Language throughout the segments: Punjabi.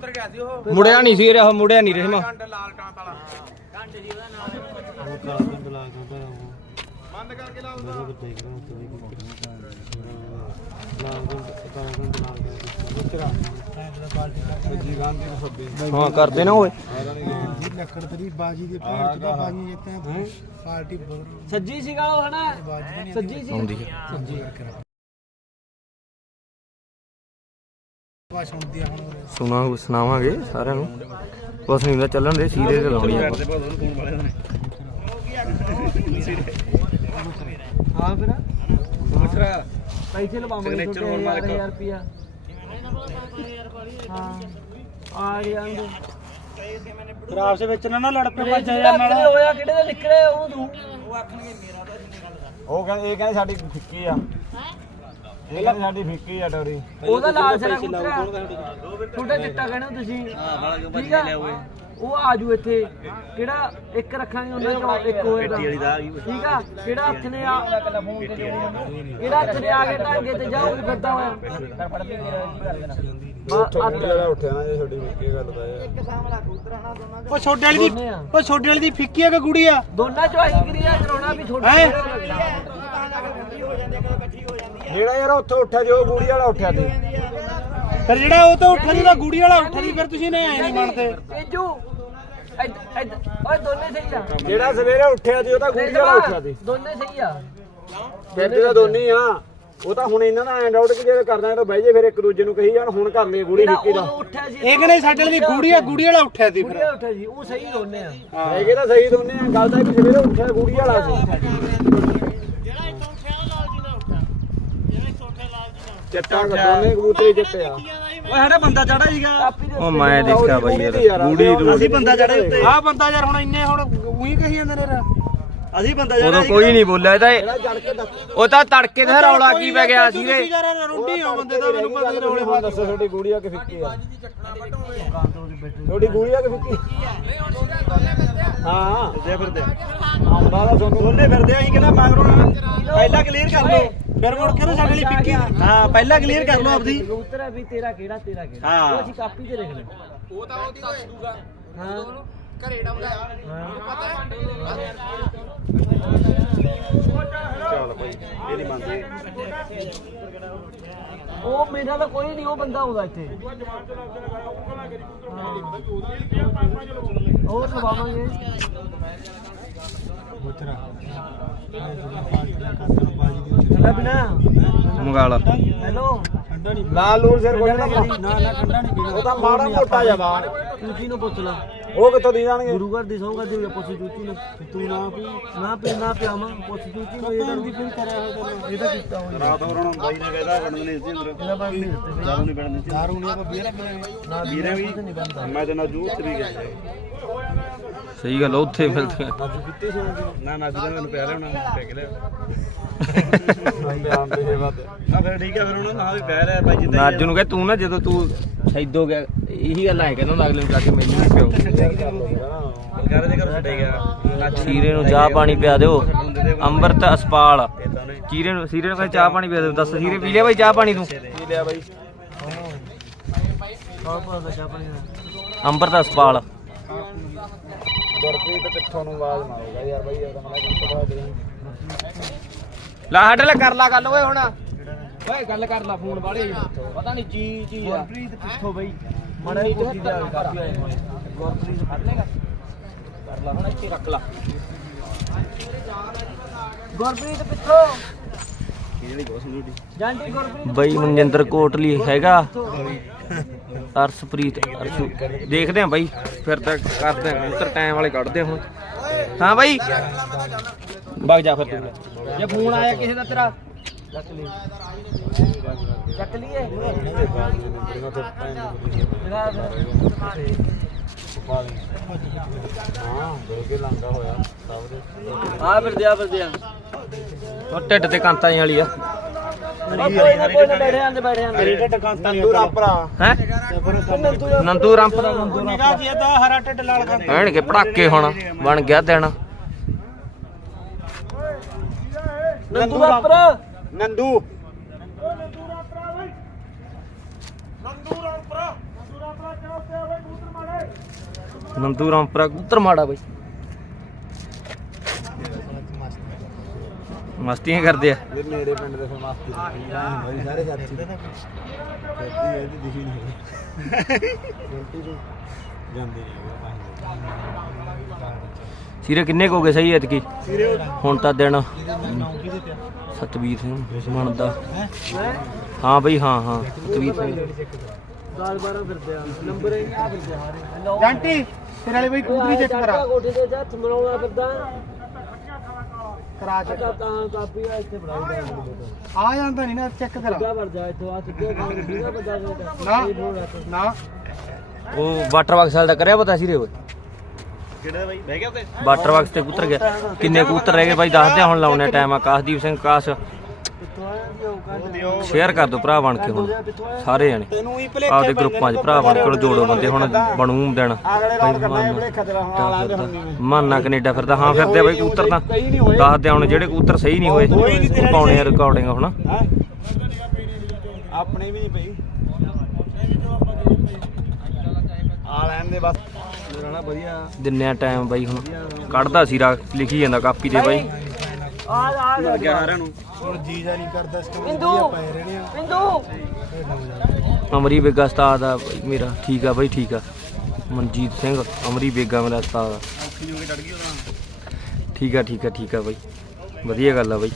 ਉੱਤਰ ਗਿਆ ਸੀ ਉਹ। ਮੁੜਿਆ ਨਹੀਂ ਸੀ ਰਿਹਾ ਮੁੜਿਆ ਨਹੀਂ ਰਿਹਾ ਕੰਡ ਲਾਲ ਟਾਂਤ ਵਾਲਾ। ਬੰਦ ਕਰਕੇ ਲਾ ਉਹਦਾ। ਹਾਂ ਕਰਦੇ ਨਾ ਓਏ ਲੱਕੜ ਤੇਰੀ ਬਾਜੀ ਦੇ ਭੇਡ ਚ ਬਾਜੀ ਜਿੱਤੇ ਪਾਰਟੀ ਸੱਜੀ ਸੀਗਾ ਉਹ ਹਨਾ? ਸੱਜੀ ਸੀ ਆਉਂਦੀ ਹੈ ਆ ਹੁਣ। ਸੁਣਾ ਸੁਣਾਵਾਂਗੇ ਸਾਰਿਆਂ ਨੂੰ। ਕੁਛ ਨਹੀਂ ਹੁੰਦਾ ਚੱਲਣ ਦੇ ਸੀਰੇ ਤੇ ਲਾਉਣੀ ਆ। ਹਾਂ ਫਿਰ। ਪੈਸੇ ਲਵਾਵਾਂਗੇ ਤੁਹਾਡੇ 1000 ਰੁਪਿਆ ਹਾਂ। ਆ ਗਿਆ ਅੰਦਰ। ਖਰਾਬ ਸੇ ਵਿੱਚ ਨਾ ਨਾ ਲੜ ਪਏ ਕਿਹੜੇ ਹੋਇਆ ਕਿਹੜੇ ਦੇ ਨਿਕਲੇ ਉਹ ਤੂੰ ਉਹ ਕਹਿੰਦੇ ਇਹ ਕਹਿੰਦੇ ਸਾਡੀ ਫਿੱਕੀ ਆ। ਇਹ ਕਹਿੰਦੇ ਸਾਡੀ ਫਿੱਕੀ ਆ ਡੋਰੀ। ਉਹਦਾ ਲਾਲ ਸਰਾ ਕੁੱਤਰਾ ਤੁਹਾਡਾ ਚਿੱਟਾ ਕਹਿਣਾ ਤੁਸੀਂ। ਹਾਂ ਠੀਕ ਆ? ਉਹ ਆਜੂ ਇੱਥੇ। ਕਿਹੜਾ ਇੱਕ ਰੱਖਾਂਗੇ ਉਹਨਾਂ ਚੋਂ ਇੱਕ ਹੋਏਗਾ ਠੀਕ ਆ? ਕਿਹੜਾ ਹੱਥ ਨੇ ਆ? ਕਿਹੜਾ ਹੱਥ ਨੇ ਆ ਕੇ ਢਾਂਗੇ ਤੇ ਜਾਊ ਫਿਰਦਾ ਹੋਇਆ। ਜਿਹੜਾ ਉੱਠਿਆ ਨਾ? ਜੇ ਤੁਹਾਡੀ ਫਿੱਕੀ ਗੱਲ ਦਾ ਉਹ ਛੋਡੇ ਵਾਲੀ ਦੀ ਉਹ ਛੋਡੇ ਵਾਲੀ ਦੀ ਫਿੱਕੀ ਆ ਕਿ ਗੁੜੀ ਆ ਦੋਨਾਂ ਚੋਂ ਆਹੀ ਕਰੀਆ ਕਰਾਉਣਾ ਵੀ ਥੋੜਾ ਜਿਹੜਾ ਯਾਰ ਉੱਥੇ ਉੱਠਿਆ ਜੋ ਗੂੜੀ ਵਾਲਾ ਉੱਠਿਆ ਸੀ ਫਿਰ ਜਿਹੜਾ ਉਹ ਤਾਂ ਉੱਠਿਆ ਜਿਹਦਾ ਗੁੜੀ ਵਾਲਾ ਉੱਠਿਆ ਸੀ ਫਿਰ ਤੁਸੀਂ ਨੇ ਐ ਨਹੀਂ ਮੰਨਦੇ। ਤੇਜੂ ਓਏ ਦੋਨੇ ਸਹੀ ਆ। ਜਿਹੜਾ ਸਵੇਰੇ ਉੱਠਿਆ ਸੀ ਉਹ ਤਾਂ ਗੂੜੀ ਵਾਲਾ ਉੱਠਿਆ ਸੀ। ਦੋਨੇ ਸਹੀ ਆ। ਫਿਰ ਤਾਂ ਦੋਨੇ ਆ। ਉਹ ਤਾਂ ਹੁਣ ਇਹਨਾਂ ਦਾ ਐਂਡ ਆਊਟ ਕਿ ਜਿਹੜੇ ਕਰਦਾ ਇਹ ਬਹਿ ਜੇ ਫਿਰ ਇੱਕ ਦੂਜੇ ਨੂੰ ਕਹੀ ਜਾਣ ਹੁਣ ਕਰ ਲਈ ਗੂੜੀ ਫਿੱਕੀ ਦਾ। ਇਹ ਕਹਿੰਦੇ ਸਾਡੇ ਦੀ ਗੁੜੀ ਆ ਗੁੜੀ ਵਾਲਾ ਉੱਠਿਆ ਸੀ ਫਿਰ। ਉੱਠਿਆ ਸੀ ਉਹ ਸਹੀ ਦੋਨੇ ਆ। ਹੈਗੇ ਤਾਂ ਸਹੀ ਦੋਨੇ ਆ? ਗੱਲ ਤਾਂ ਇਹ ਵੀ ਸਵੇਰੇ ਉੱਠਿਆ ਗੂੜੀ ਵਾਲਾ ਸੀ। ਚਿੱਟਾ ਦੋਨੇ ਕਬੂਤਰੇ ਚਿੱਟੇ ਆ। ਓਏ ਸਾਡਾ ਬੰਦਾ ਚੜਾ ਸੀਗਾ ਉਹ ਮੈਂ ਦੇਖਿਆ ਬਾਈ ਯਾਰ ਗੂੜੀ ਦੂ ਅਸੀਂ ਬੰਦਾ ਚੜੇ ਉੱਤੇ। ਆ ਬੰਦਾ ਯਾਰ ਹੁਣ ਇੰਨੇ ਹੁਣ ਉਹੀ ਕਹੀ ਜਾਂਦੇ ਨੇ ਯਾਰ। ਅਸੀਂ ਬੰਦਾ ਉਦੋਂ ਕੋਈ ਨਹੀਂ ਬੋਲਿਆ ਤਾਂ ਇਹ- ਉਹ ਤਾਂ ਤੜਕੇ ਦਾ ਰੌਲਾ ਕੀ ਪੈ ਗਿਆ ਸੀ ਰੇ ਯਾਰ ਰੁੰਡੀ ਆ ਬੰਦੇ ਦਾ ਮੈਨੂੰ ਪਤਾ ਨਹੀਂ ਰੌਲੇ ਹੁਣ ਦੱਸੋ ਤੁਹਾਡੀ ਗੂੜੀ ਆ? ਕਿ ਫਿੱਕੀ ਆ? ਤੁਹਾਡੀ ਗੂੜੀ ਆ ਕਿ ਫਿੱਕੀ ਹਾਂ। ਫਿਰਦੇ ਫਿਰਦੇ ਆਉਂਦਾ ਦਾ ਤੁਹਾਨੂੰ ਦੋਨੇ ਫਿਰਦੇ ਆਂ ਕਹਿੰਦਾ ਮਗਰੋਂ ਪਹਿਲਾਂ ਕਲੀਅਰ ਕਰ ਲਓ। ਫਿਰ ਮੁੜ ਕੇ ਨਾ ਸਾਡੇ ਲਈ ਪਿੱਕੀ ਹਾਂ ਪਹਿਲਾਂ ਕਲੀਅਰ ਕਰ ਲਓ ਆਪਦੀ। ਕਬੂਤਰ ਹੈ ਵੀ ਤੇਰਾ ਕਿਹੜਾ ਤੇਰਾ ਕਿਹੜਾ? ਹਾਂ। ਉਹ ਅਸੀਂ ਕਾਪੀ ਤੇ ਲਿਖ ਲੈਣਾ ਉਹ ਤਾਂ ਉਹਦੀ ਦੱਸ ਦੂਗਾ। ਹਾਂ। ਘਰੇ ਡਾਉਂਦਾ। ਚੱਲ ਭਾਈ ਇਹ ਨਹੀਂ ਮੰਨਦੇ। ਉਹ ਮੇਰਾ ਤਾਂ ਕੋਈ ਨਹੀਂ ਉਹ ਬੰਦਾ ਆਉਂਦਾ ਇੱਥੇ। ਹੋਰ ਲਵਾਵਾਂਗੇ ਠੰਡਾ ਪੀਣਾ ਮੰਗਾ ਲਾ। ਹੈਲੋ। ਲਾਲ ਲੂਲ ਸਿਰ ਕੋਈ ਨਾ ਨਾ ਠੰਡਾ ਨਹੀਂ ਪੀਣਾ ਉਹ ਤਾਂ ਮਾੜਾ ਮੋਟਾ ਜਵਾਨ ਚੂਚੀ ਨੂੰ ਪੁੱਛ ਲਾ? ਉਹ ਕਿੱਥੋਂ ਦੀ ਜਾਣਗੇ? ਗੁਰੂ ਘਰ ਦੀ ਸੌਂਗਾ ਦੇ ਪੁੱਛ ਚੂਚੀ ਨੂੰ। ਤੂੰ ਨਾ ਪੀ ਨਾ ਪੀ ਨਾ ਪਿਆਵਾਂ ਪੁੱਛ ਚੂਚੀ ਨੂੰ ਇਹਦਾ ਦੀ ਫਿਰ ਕਰਿਆ ਹੋਇਆ ਇਹਦਾ ਕੀਤਾ ਹੋਇਆ। ਰਾਤ ਹੋਰ ਹੁਣ ਬਾਈ ਨੇ ਕਹਿਦਾ ਬਣਨ ਨਹੀਂ ਸੀ ਅੰਦਰ। ਇਹਦਾ ਬਾਅਦ ਨਹੀਂ ਦਿੱਤੇ। ਦਾਰੂ ਨਹੀਂ ਬਣਨ ਦਿੱਤੀ। ਦਾਰੂ ਨਹੀਂ ਆਪਾਂ ਬੀਅਰ ਨਾ ਵੀਰੇ ਵੀ। ਮੈਂ ਤੇ ਨਾ ਜੂਸ ਵੀ ਗਿਆ। ਸਹੀ ਗੱਲ ਉੱਥੇ ਮਿਲਦੀਆਂ ਨਾ ਨਾ ਜਦੋਂ ਮੈਨੂੰ ਪਿਆ ਪੈ ਲਿਆ ਬਿਆਨ ਦੇ ਬਾਅਦ ਆ ਫਿਰ ਠੀਕ ਆ ਫਿਰ ਉਹਨਾਂ ਨਾਲ ਵੀ ਬਹਿ ਰਿਹਾ ਬਾਈ ਜਿੱਦਾਂ ਨਾਜੂ ਨੂੰ ਕਹੇ, ਤੂੰ ਨਾ ਜਦੋਂ ਤੂੰ ਸੈਦੋ ਗਿਆ, ਇਹੀ ਗੱਲ ਆਏ ਕਹਿੰਦਾ ਅਗਲੇ ਨੂੰ ਜਾ ਕੇ ਮੈਨੂੰ ਵੀ ਪਿਓ। ਬਲਕਾਰ ਦੇ ਘਰ ਛੱਡੇ ਗਿਆ ਸੀਰੇ ਨੂੰ ਚਾਹ ਪਾਣੀ ਪਿਆ ਦਿਓ। ਅੰਮ੍ਰਿਤ ਅਸਪਾਲ। ਇਦਾਂ ਨੂੰ ਸੀਰੇ ਨੂੰ ਕਹੇ ਚਾਹ ਪਾਣੀ ਪਿਆ ਦਿਓ। ਦੱਸ, ਸੀਰੇ ਪੀ ਲਿਆ ਬਾਈ, ਚਾਹ ਪਾਣੀ ਤੂੰ? ਪੀ ਲਿਆ ਬਾਈ ਅੰਮ੍ਰਿਤ ਅਸਪਾਲ। ਗੁਰਪ੍ਰੀਤ ਕਿੱਥੋਂ ਨੂੰ ਆਵਾਜ਼ ਮਾਰੂਗਾ ਯਾਰ ਬਾਈ ਇਹ ਤਾਂ ਮੈਂ ਕੰਪੜਾ ਲਾ ਹੱਡ ਲੈ ਕਰ ਲਾ ਗੱਲ ਓਏ ਹੁਣ। ਓਏ ਗੱਲ ਕਰ ਲਾ ਫੋਨ ਵਾਲੇ। ਪਤਾ ਨਹੀਂ ਚੀ ਚੀ ਆ। ਗੁਰਪ੍ਰੀਤ ਕਿੱਥੋਂ ਬਈ। ਮੜਾ ਹੀ ਕੋਠੀ ਦੇ ਆ ਕਾਪੀ ਆਏ ਹੋਏ। ਗੁਰਪ੍ਰੀਤ ਫੜ ਲੇਗਾ। ਕਰ ਲਾ ਹੁਣ ਇੱਥੇ ਰੱਖ ਲਾ। ਗੁਰਪ੍ਰੀਤ ਗੁਰਪ੍ਰੀਤ ਬਈ ਮਨਜਿੰਦਰ ਕੋਟਲੀ ਹੈਗਾ। ਅਰਸ਼ਪ੍ਰੀਤ ਅਰਸ਼ੂ ਦੇਖਦੇ ਆਂ ਬਾਈ। ਫਿਰ ਤਾਂ ਕਰਦੇ ਆਂ ਉੱਤਰ ਟਾਈਮ ਵਾਲੇ ਕੱਢਦੇ ਹੁਣ। ਹਾਂ ਬਾਈ। ਵਗ ਜਾ ਫਿਰ ਤੂੰ। ਜੇ ਫੋਨ ਆਇਆ ਕਿਸੇ ਦਾ ਤੇਰਾ? ਚੱਕ ਲਈ ਚੱਕ ਲਈਏ। ਜਗਾ ਹਾਂ ਦੋ ਕੇ ਲੰਗਾ ਹੋਇਆ ਸਭ ਦੇ ਆ ਫਿਰ ਦਿਆ ਫਿਰ ਦਿਆ। ਉਹ ਢਿੱਡ ਤੇ ਕਾਂਤਾਂ ਵਾਲੀ ਆ। ਕੋਈ ਨਾ ਕੋਈ ਨਾ ਬੈਠੇ ਆਂਦੇ ਬੈਠੇ ਆਂਦੇ ਤੰਦੂਰ ਆਪਰਾ ਹੈ? ਨੰਦੂ ਰੰਪ ਦਾ ਨੰਦੂ ਨਿਗਾਹ ਜੀ ਦਾ ਹਰਾ ਟੱਡ ਲਾਲ ਕਰ ਐਣ ਕੇ ਪੜਾਕੇ ਹੁਣ ਬਣ ਗਿਆ ਦਿਨ। ਨੰਦੂ ਪਰ ਨੰਦੂ। ਨੰਦੂਰ ਆਪਰਾ ਨੰਦੂਰ ਆਪਰਾ ਨੰਦੂਰ ਆਪਰਾ ਨੰਦੂ ਰਾਮਪੁਰਾ ਕਬੂਤਰ ਮਾੜਾ ਬਾਈ। ਮਸਤੀਆਂ ਕਰਦੇ ਆ। ਇਹ ਮੇਰੇ ਪਿੰਡ ਦੇ ਫਰਮਾਸਤੀ ਬਈ ਸਾਰੇ ਸਾਥੀ। ਖੇਤੀ ਇਹਦੀ ਦਿਖੀ ਨਹੀਂ। ਗਲਤੀ ਤੋਂ ਜਾਂਦੇ ਸੀਰੇ ਕਿੰਨੇ ਕੁ ਹੋ ਗਏ ਸਹੀ ਐਤਕੀ? ਹੁਣ ਤਾਂ ਦਿਨ ਸਤਵੀਰ ਸਿੰਘ ਮਨ ਦਾ। ਹਾਂ? ਬਈ ਹਾਂ ਹਾਂ ਸਤਵੀਰ ਸਿੰਘ। 10 12 ਫਿਰਦੇ ਆ। ਨੰਬਰ ਹੀ ਆ ਫਿਰਦੇ ਸਾਰੇ। ਲਓ ਜੰਟੀ ਤੇਰੇ ਵਾਲੇ ਬਈ ਕੂਦਰੀ ਚੈੱਕ ਕਰਾ। ਕੋਠੇ ਤੇ ਜਾ ਮਰਾਉਣਾ ਫਿਰਦਾ। ਕਰਾ ਤਾਂ ਤਾਂ ਕਾਪੀ ਆ ਇੱਥੇ ਦਾ ਆ ਜਾਂਦਾ ਨਹੀਂ ਨਾ ਚੈੱਕ ਕਰਾ। ਕਿਆ ਵੜ ਜਾ ਇੱਥੋਂ ਆ ਸਿੱਧੇ ਦੀਦਾ ਬੰਦਾ ਨਾ ਨਾ। ਉਹ ਵਾਟਰ ਬਾਕਸ ਵਾਲਾ ਦਾ ਕਰਿਆ ਪਤਾ ਸੀਰੇ ਓਏ? ਕਿਹੜਾ ਬਾਈ? ਬਹਿ ਗਿਆ ਉੱਤੇ? ਵਾਟਰ ਬਾਕਸ ਤੇ ਕਬੂਤਰ ਗਿਆ। ਕਿੰਨੇ ਕਬੂਤਰ ਰਹਿ ਗਏ? ਬਾਈ ਦੱਸਦੇ ਆ ਹੁਣ ਲਾਉਣੇ ਟਾਈਮ ਆਕਾਸ਼ਦੀਪ ਸਿੰਘ ਆਕਾਸ਼। ਸ਼ੇਅਰ ਕਰ ਦਿਓ ਭਰਾ ਬਣ ਕੇ ਹੁਣ ਸਾਰੇ ਜਣੇ। ਆਪਦੇ ਗਰੁੱਪਾਂ 'ਚ ਭਰਾ ਬਣ ਕੇ ਜੋੜੋ ਬੰਦੇ ਹੁਣ ਬਣੂ ਦਿਨ। ਮਾਨਾ ਕੈਨੇਡਾ ਫਿਰਦਾ ਹਾਂ ਫਿਰਦੇ ਬਾਈ ਕਬੂਤਰ ਤਾਂ। ਦੱਸਦੇ ਹੁਣ ਜਿਹੜੇ ਕਬੂਤਰ ਸਹੀ ਨਹੀਂ ਹੋਏ ਉਹ ਪਾਉਣੇ ਆ ਰਿਕਾਰਡਿੰਗ ਹੁਣ? ਆਪਣੇ ਵੀ ਨਹੀਂ ਪਈ ਆ ਲੈਣ ਦੇ ਬਸ। ਦਿੰਨੇ ਆ ਟਾਈਮ ਬਾਈ ਹੁਣ। ਕੱਢਦਾ ਸੀਰਾ ਲਿਖੀ ਜਾਂਦਾ ਕਾਪੀ ਤੇ ਬਾਈ ਆ ਆ ਆ ਗਿਆ ਸਾਰਿਆਂ ਨੂੰ। ਹੁਣ ਜੀ ਜਾ ਨਹੀਂ ਕਰਦਾ ਇਸ ਕੰਮ ਬਿੰਦੂ ਪਏ ਰਹਿਣੇ ਆ। ਬਿੰਦੂ। ਅਮਰੀ ਬੇਗਾ ਉਸਤਾਦ ਆ ਬਾਈ ਮੇਰਾ। ਠੀਕ ਆ ਬਾਈ ਠੀਕ ਆ। ਮਨਜੀਤ ਸਿੰਘ ਅਮਰੀ ਬੇਗਾ ਮੇਰਾ ਉਸਤਾਦ ਆ। ਠੀਕ ਆ ਠੀਕ ਆ ਠੀਕ ਆ ਬਾਈ। ਵਧੀਆ ਗੱਲ ਆ ਬਾਈ।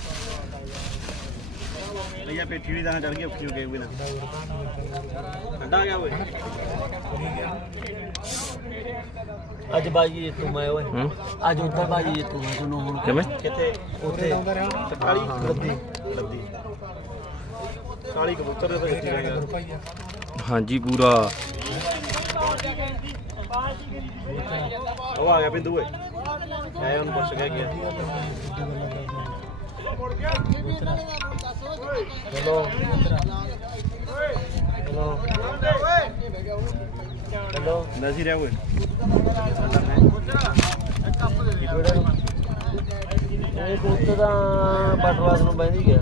ਲਈਆ ਪੇਠੀ ਵੀ ਦਾਣਾ ਚੜ ਗਈ ਔਖੀ ਹੋ ਗਈ ਬਿਨਾ ਠੰਡਾ ਗਿਆ ਓਏ। ਅੱਜ ਬਾਜੀ ਤੂੰ ਮੈਂ ਓਏ। ਹੂੰ। ਅੱਜ ਉੱਧਰ ਬਾਜੀ ਤੂੰ ਮੈਂ ਤੁਹਾਨੂੰ ਹੁਣ ਕਿਵੇਂ? ਕਿੱਥੇ? ਉੱਥੇ। ਕਾਲੀ। ਲੱਦੀ। ਲੱਦੀ। ਕਾਲੀ ਕਬੂਤਰ ਦੇ ਤਾਂ ਖਿੱਚੀ ਜਾਏਗਾ ਹਾਂਜੀ ਪੂਰਾ। ਉਹ ਆ ਗਿਆ ਬਿੰਦੂ ਓਏ। ਐ ਉਹਨੂੰ ਪੁੱਛ ਕੇ ਗਿਆ। ਚਲੋ। ਚਲੋ ਚਲੋ ਨਸੀ ਰਿਹਾ ਓਏ ਇਹ ਕੁੱਤੇ ਦਾ ਬਟਵਾਸ ਨੂੰ ਬੈਠੀ ਗਿਆ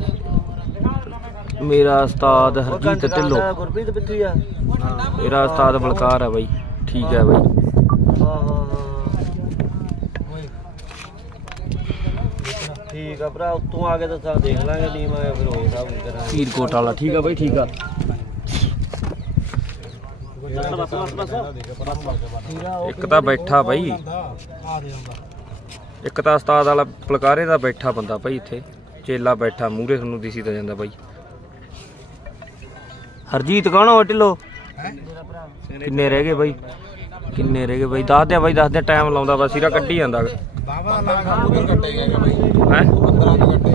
ਮੇਰਾ ਉਸਤਾਦ ਹਰਜੀਤ ਢਿੱਲੋਂ। ਗੁਰਪ੍ਰੀਤ ਆ। ਮੇਰਾ ਉਸਤਾਦ ਬਲਕਾਰ ਆ ਬਾਈ। ਠੀਕ ਹੈ ਬਾਈ ਹਾਂ ਹਾਂ ਹਾਂ ਠੀਕ ਆ ਭਰਾ ਉੱਤੋਂ ਆ ਕੇ ਤਾਂ ਸਭ ਦੇਖ ਲਾਂਗੇ ਟੀਮ ਆਇਆ ਫਿਰ ਹੋਏ ਸਭ ਕੁਝ ਕਰਾਂਗੇ। ਕੀਰਕੋਟ ਵਾਲਾ ਠੀਕ ਆ ਬਾਈ ਠੀਕ ਆ। ਇੱਕ ਤਾਂ ਬੈਠਾ ਬਾਈ। ਇੱਕ ਤਾਂ ਉਸਤਾਦ ਵਾਲਾ ਬਲਕਾਰੇ ਦਾ ਬੈਠਾ ਬੰਦਾ ਬਾਈ ਇੱਥੇ। ਚੇਲਾ ਬੈਠਾ ਮੂਰੇ ਤੁਹਾਨੂੰ ਦਿਸੀ ਤਾਂ ਜਾਂਦਾ ਬਾਈ। ਹਰਜੀਤ ਕੌਣ ਹੋ ਢਿੱਲੋ? ਕਿੰਨੇ ਰਹਿ ਗਏ ਬਾਈ? ਕਿੰਨੇ ਰਹਿ ਗਏ ਬਾਈ? ਦੱਸ ਦਿਆ ਬਾਈ ਦੱਸ ਦਿਆ ਟਾਈਮ ਲਾਉਂਦਾ ਬਸ ਸਿਰਾ ਕੱਢੀ ਜਾਂਦਾ। ਬਾਬਾ ਲਾ ਕੱਟੇ ਗਏ ਬਾਈ। 哎，我们到。